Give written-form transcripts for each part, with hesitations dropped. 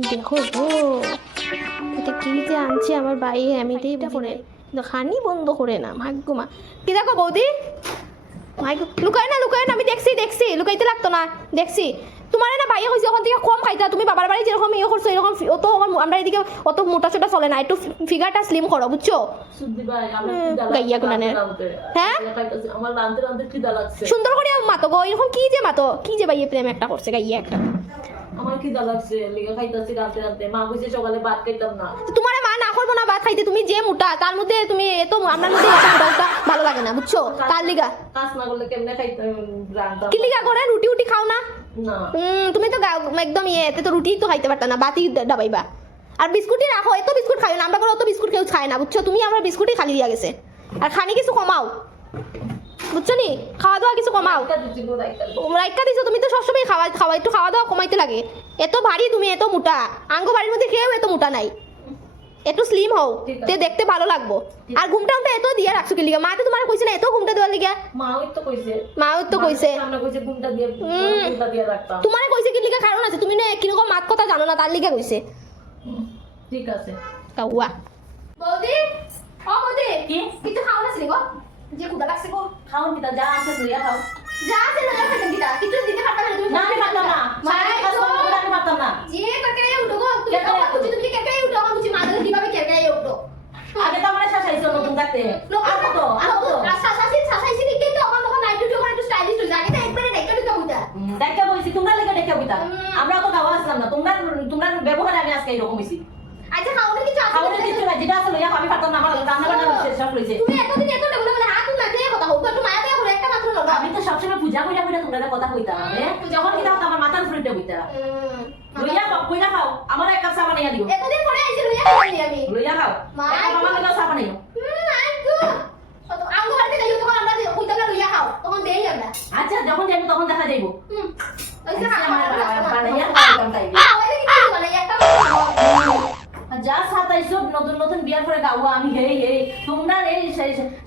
দেখো গো, এটা কি যে আনছে আমার ভাই, আমি এটাই করে খানি বন্ধ করে না ভাগ্য মা। কি দেখো বৌদি, লুকায় না লুকায় না, আমি দেখছি দেখছি, লুকাইতে লাগতো না, দেখছি তোমার না ভাইয়া হয়েছে ওখান থেকে কম খাইতা, তুমি বাবার বাড়ি যেরকম ইয়ে করছো এরকম অত আমরা এদিকে অত মোটা সোটা চলে না, একটু ফিগারটা স্লিম করো বুঝছো। গাইয়া গুনানের হ্যাঁ সুন্দর করে মাতো গো, এরকম কি যে মাতো, কি যে ভাইয়া প্রেম একটা করছে গাইয়া একটা। আমার কি লাগছে লিগা খাইতাছি রাতে রাতে, মা কইছে সকালে ভাত খাইতাম না। তোমার মা না করবো না ভাত খাইতে, তুমি যে মোটা তার মধ্যে তুমি এত আমার মধ্যে এত মোটা ভালো লাগে না বুঝছো, তার লিগা কাজ না করলে কেমনে খাইতাম রান্না। কি লিগা করে রুটি উটি খাও না? না তুমি তো একদম এতে তো রুটি তো খাইতে পারতা না, বাতি ডাবাইবা। আর বিস্কুটই রাখো, এত বিস্কুট খাইও না, আমরা করে অত বিস্কুট কেউ খায় না বুঝছো, তুমি আমার বিস্কুটই খালি দিয়া গেছে। আর খানি কিছু কমাও বুঝছো নি, খাওয়া দাওয়া কিছু কমাও। রাইকা দিছো তুমি তো সবসময় খাওয়া খাওয়া একটু খাওয়া দাওয়া কমাইতে লাগে। এত ভারী তুমি, এত মোটা, আঙ্গ বাড়ির মধ্যে কেউ এত মোটা নাই, একটু স্লিম হও তে দেখতে ভালো লাগবো। আর ঘুমটা এত দিয়ে রাখছো কি লিগা, মা তো তোমার কইছে না এত ঘুমটা দেওয়ার লিগা? মাও তো কইছে, মাও তো কইছে আমরা কইছে ঘুমটা দিয়ে রাখতাম। তোমারে কইছে কি লিগা কারণ আছে, তুমি না কিরকম মাত কথা জানো না, তার লিগা কইছে। ঠিক আছে কাউয়া বৌদি, ও বৌদি কি কিছু খাও না ছিল গো, যে কুদা লাগছে গো। খাও কিটা যা আছে লইয়া খাও। যা আছে না খাইতে দিতা, কিছু দিতে পারতা না তুমি? না আমি পারতাম না, মায়ের কাজ করতে আমি পারতাম না। যে কাকাই উঠো গো, তুমি কাকা কুচি, তুমি কাকাই উঠো, আমার কুচি মাদলে কিভাবে কাকাই উঠো। আগে তো আমরা শাসাইছো নতুন থাকতে, আর কত শাসাইছি দিকে তো আমার তখন নাইট ডিউটি করে একটু স্টাইলিশ হয়ে যায়, এটা একবারে দেখতে দিতে হইতা। দেখা বইছি তোমরা লেগে দেখা বইতা, আমরা তো গাওয়া আসলাম না, তোমরা ব্যবহার আমি আজকে এরকম হইছি। আচ্ছা খাওয়ার কিছু আছে? খাওয়ার কিছু না, যেটা আছে লইয়া আমি পারতাম না, আমার রান্না বান্না শেষ সব লইছে। তুমি এতদিন এত লেবু বলে হাত না দিয়ে কথা হোক, একটু মায়া দিয়ে করে একটা মাত্র লড়া। আমি তো সবসময় পূজা কইরা কইরা তোমরা কথা কইতা, যখন কি দাও আমার মাথার উপরে বইতা। লইয়া কইরা খাও, আমার এক কাপ চা বানাইয়া দিও। এতদিন পরে আইছি লইয়া খাইনি আমি। লইয়া খাও, এক কাপ আমার চা বানাইও। আইগো কত আঙ্গো বাড়িতে যাইও, তখন আমরা কইতাম না লইয়া খাও, তখন দেই আমরা। আচ্ছা যখন যাইবো তখন দেখা যাইবো। ওইসা বানাইয়া খাওয়াইতাম তাইলে। ওইটা কি বানাই একটা যা সাতাইছো নতুন নতুন বিয়ার পরে গাওয়া আমি হেই হেই, তোমরা এই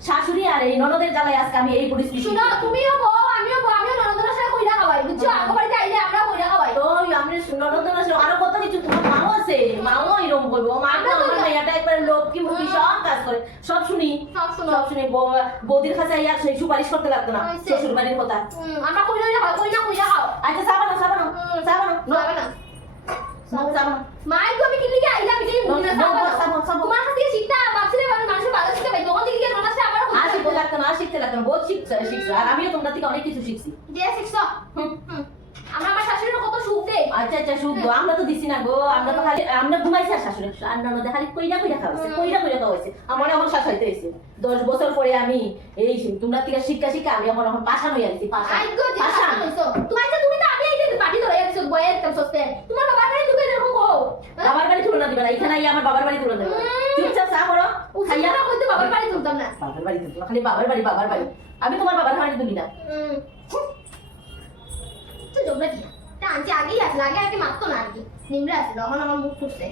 শাশুড়ি আর এই ননদের জ্বালায় আজকে আমি এই পরিস্থিতি। শুনো, তুমিও বউ আমিও ননদের সাথে কইরা খাওয়াই বুঝছো, আঙ্গো বাড়িতে আইলে আমরা কইরা খাওয়াই। তো আমি ননদের সাথে আরো কত কিছু, তোমার মাও আছে, মাও এরকম করবো, মা তো আমার মেয়েটা একবার লক্ষ্মী মুখী সব কাজ করে, সব শুনি সব শুনি। বৌদির কাছে আইয়া সেই সুপারিশ করতে লাগতো না শ্বশুর বাড়ির কথা। আমরা কইরা খাও। আচ্ছা সাবানো মাই গো, আমি কি লিখে আইলা আমি কি তোমার কাছে শিখতা ভাবছিলে মানুষের ভালো শিখতে পাই, তখন থেকে ননা সে আবার শিখতে লাগতো না, শিখতে লাগতো না, বহুত শিখছে। আর আমিও তোমরা থেকে অনেক কিছু শিখছি। দিয়ে শিখছো? আমার শাশুড়ির কত সুখ দেই। আচ্ছা সুখ গো, আমরা তো দিছি না গো, আমরা তো খালি আমরা ঘুমাইছি আর শাশুড়ি আর ননদে খালি কইরা খাওয়াইছে। আমার এখন শাশুড়ি হইছে 10 বছর পরে আমি এই তোমরা থেকে শিক্ষা আমি এখন পাশা হইয়া গেছি। পাশা হইছো তুমি তো আগে আইতে পাটি ধরে গেছো বয়ে একদম সস্তে, তোমার বাবার বাড়ি তুমি এরকম কও। বাবার বাড়ি তুলনা দিবা না, এখানে আইয়া আমার বাবার বাড়ি তুলনা দিবা। চুপচাপ চা করো, খাইয়া না কইতে বাবার বাড়ি তুলতাম না। বাবার বাড়ি তুলতাম খালি বাবার বাড়ি, আমি তোমার বাবার বাড়ি তুলি না। তো জমরা কি তা আনছি আগেই আসলে, আগে মারতো না আর কি, নিমরা আসলে তখন আমার মুখ ফুটছে।